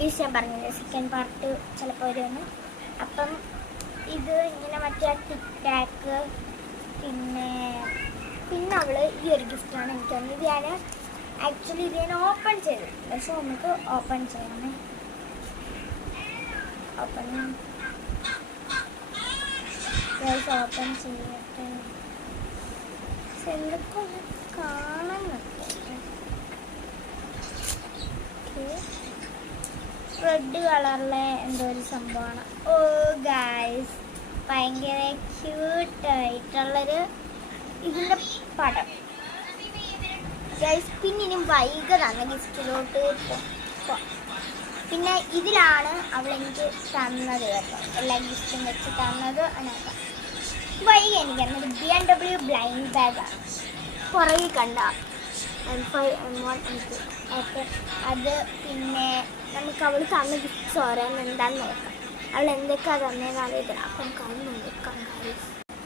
ഞാൻ പറഞ്ഞില്ലേ second part ചിലപ്പോൾ വരുമെന്ന്. അപ്പം ഇത് ഇങ്ങനെ മറ്റേ ടിക് ടാക്ക് പിന്നെ അവൾ ഈ ഒരു ഗിഫ്റ്റാണ് എനിക്ക് തന്നത്. ഇത് ഞാൻ ആക്ച്വലി ഇത് ഞാൻ ഓപ്പൺ ചെയ്തു, പക്ഷെ നമുക്ക് ഓപ്പൺ ചെയ്യണേ. ഓപ്പൺ ചെയ്യട്ടെ. എന്തൊക്കെ കാണാൻ റെഡ് കളറിലെ എന്തോ ഒരു സംഭവമാണ്. ഓ ഗൈസ്, ഭയങ്കര ക്യൂട്ടായിട്ടുള്ളൊരു ഇതിൻ്റെ പടം ഗൈസ്. പിന്നെ ഇനി വൈകതാണ് ഗിഫ്റ്റിലോട്ട്. പിന്നെ ഇതിലാണ് അവളെനിക്ക് തന്നത് കേട്ടോ, എല്ലാ ഗിഫ്റ്റും വെച്ച് തന്നത്. അതിനകത്ത് വൈകി എനിക്ക് തന്നത് BMW ബ്ലൈൻഡ് ബാഗാണ്. പുറകെ കണ്ട M5 M1 M2 ഓക്കെ. അത് പിന്നെ നമുക്ക് അവൾ തന്ന ഗിഫ്റ്റ്സ് ഓരോന്ന് എന്താണെന്ന് നോക്കാം. അവൾ എന്തൊക്കെയാണ് തന്നതെന്ന് അറിയത്തില്ല. അപ്പം നമുക്ക് അത് നോക്കാം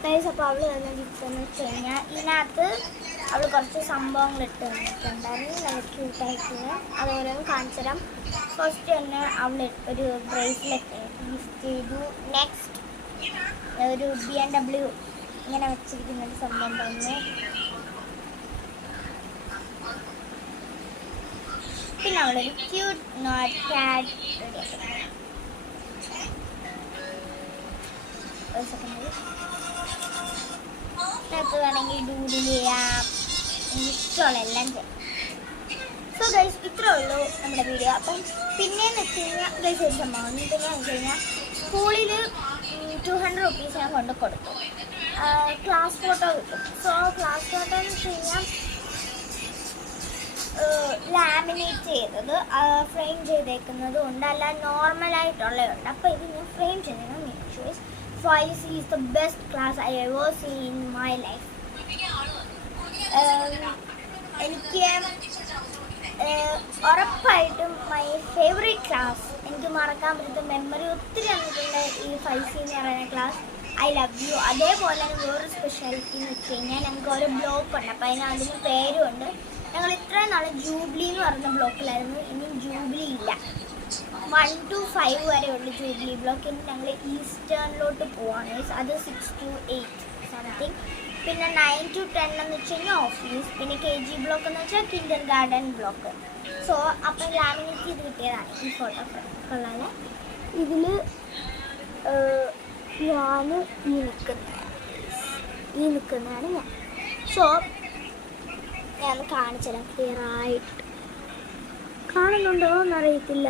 ഗൈസ്. അപ്പോൾ അവൾ തന്ന ഗിഫ്റ്റ് എന്ന് വെച്ച് കഴിഞ്ഞാൽ ഇതിനകത്ത് അവൾ കുറച്ച് സംഭവങ്ങൾ ഇട്ട് തന്നിട്ടുണ്ടായിരുന്നു, നല്ല ക്യൂട്ടായിട്ട്. അതോരോന്ന് കാണിച്ചു തരാം. ഫസ്റ്റ് തന്നെ അവൾ ഒരു ബ്രേസ്ലെറ്റ് ഗിഫ്റ്റ് ചെയ്തു. നെക്സ്റ്റ് ഒരു BMW ഇങ്ങനെ വെച്ചിരിക്കുന്നൊരു സംഭവം തന്നു. പിന്നെ അവളൊരു ക്യൂട്ട് നോട്ട് ക്യാറ്റ് ഒരു സെക്കൻഡ്. ഇതിനകത്ത് വേണമെങ്കിൽ ഡൂഡിൽ ചെയ്യാം, ഇഷ്ടമുള്ള എല്ലാം ചെയ്യാം. സോ ഗൈസ്, ഇത്രേ ഉള്ളൂ നമ്മുടെ വീഡിയോ. അപ്പം പിന്നെയെന്ന് വെച്ച് കഴിഞ്ഞാൽ ഗൈസ് ഒരു സംഭവം പിന്നെയെന്ന് വെച്ച് കഴിഞ്ഞാൽ സ്കൂളിൽ 200 rupees ഞാൻ കൊണ്ട് കൊടുക്കും. ക്ലാസ് ഫോട്ടോ കിട്ടും. സോ ക്ലാസ് ഫോട്ടോ എന്ന് വെച്ച് കഴിഞ്ഞാൽ ലാമിനേറ്റ് ചെയ്തത് ഫ്രെയിം ചെയ്തേക്കുന്നതും ഉണ്ട്, അല്ല നോർമലായിട്ടുള്ളതുണ്ട്. അപ്പോൾ ഇത് ഞാൻ ഫ്രെയിം ചെയ്തേക്കുന്നത് മീൻ choice 5C is the best class I ever seen in my life. എനിക്ക് ഉറപ്പായിട്ടും മൈ ഫേവറേറ്റ് ക്ലാസ്, എനിക്ക് മറക്കാൻ പറ്റുന്ന മെമ്മറി ഒത്തിരി തന്നിട്ടുണ്ട് ഈ 5C എന്ന് പറയുന്ന ക്ലാസ്. I love you. അതേപോലെ തന്നെ വേറൊരു സ്പെഷ്യാലിറ്റി എന്ന് വെച്ച് കഴിഞ്ഞാൽ ഞങ്ങൾക്ക് ഓരോ ബ്ലോക്ക് ഉണ്ട്. അപ്പോൾ അതിന് പേരുമുണ്ട്. ഞങ്ങൾ ഇത്രയും നാൾ ജൂബിലി എന്ന് പറയുന്ന ബ്ലോക്കിലായിരുന്നു. ഇനി ജൂബിലി ഇല്ല. 1 to 5 വരെ ഉള്ളു ജൂബിലി ബ്ലോക്ക്. ഇനി ഞങ്ങൾ ഈസ്റ്റേണിലോട്ട് പോവാണ്. അത് 6 to 8 സംതിങ്. പിന്നെ 9 to 10 എന്ന് വെച്ച് കഴിഞ്ഞാൽ ഓഫീസ്. പിന്നെ KG ബ്ലോക്ക് എന്ന് വെച്ചാൽ കിൻഡർ ഗാർഡൻ ബ്ലോക്ക്. സോ അപ്പം ലാമിനേറ്റ് ചെയ്ത് കിട്ടിയതാണ് ഈ ഫോട്ടോ കൊള്ളാൻ. ഇതിൽ ഞാൻ ഈ നിൽക്കുന്നതാണ് ഞാൻ. സോ ഞാൻ കാണിച്ചു തരാം ക്ലിയറായിട്ട്. കാണുന്നുണ്ടോ എന്നറിയത്തില്ല.